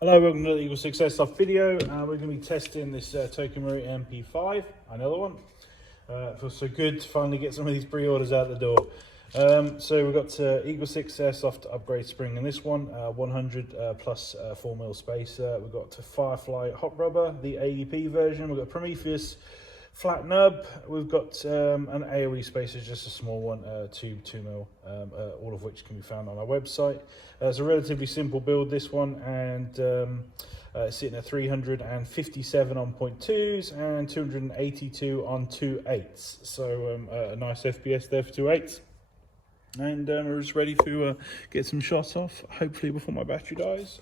Hello, welcome to the EagleSix Airsoft video. We're going to be testing this TM MP5, another one. Feels so good to finally get some of these pre-orders out the door. So we've got EagleSix Airsoft upgrade spring in this one, 100 plus 4mm spacer. We've got Firefly hot rubber, the AEP version. We've got Prometheus Flat Nub. We've got an AOE Spacer, just a small one, 2mm, all of which can be found on our website. It's a relatively simple build, this one, and it's sitting at 357 on 0.2s and 282 on 2.8s. So a nice FPS there for 2.8s. And we're just ready to get some shots off, hopefully before my battery dies.